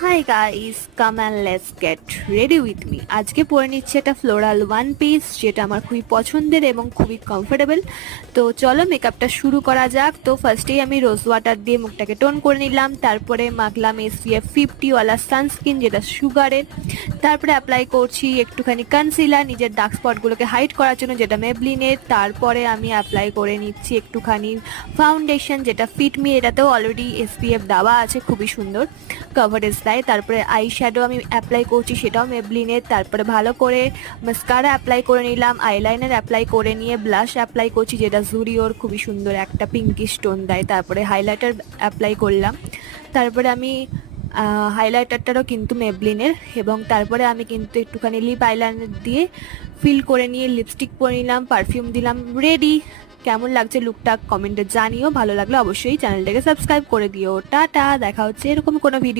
High guys, come and let's get ready with me. আজকে পরে নিচ্ছে একটা ফ্লোরাল ওয়ান পিস, যেটা আমার খুবই পছন্দের এবং খুবই কমফোর্টেবল। তো চলো মেকআপটা শুরু করা যাক। তো ফার্স্টেই আমি রোজ ওয়াটার দিয়ে মুখটাকে টোন করে নিলাম, তারপরে মাখলাম SPF 50 ওয়ালা সানস্ক্রিন, যেটা সুগারের। তারপরে অ্যাপ্লাই করছি একটুখানি কনসিলার নিজের ডার্ক স্পটগুলোকে হাইড করার জন্য, যেটা মেবলিনের। তারপরে আমি অ্যাপ্লাই করে নিচ্ছি একটুখানি ফাউন্ডেশন, যেটা ফিটমি, এটাতেও অলরেডি SPF দেওয়া আছে, খুবই সুন্দর কভারেজ দেয়। তারপরে আই শ্যাডো আমি অ্যাপ্লাই করছি, সেটাও মেবলিনের। তারপরে ভালো করে মাস্কারা অ্যাপ্লাই করে নিলাম, আইলাইনার অ্যাপ্লাই করে নিয়ে ব্লাশ অ্যাপ্লাই করছি, যেটা জুডিওর খুবই সুন্দর একটা পিঙ্কিশ টোন দেয়। তারপরে হাইলাইটার অ্যাপ্লাই করলাম। তারপরে আমি হাইলাইটারটারও কিন্তু মেবলিনের। এবং তারপরে আমি কিন্তু একটুখানি লিপ আইলাইনার দিয়ে ফিল করে নিয়ে লিপস্টিক পরে নিলাম, পারফিউম দিলাম, রেডি। কেমন লাগছে লুকটা কমেন্টে জানিও, ভালো লাগলে অবশ্যই চ্যানেলটাকে সাবস্ক্রাইব করে দিও। টাটা, দেখা হচ্ছে এরকম কোনো ভিডিও।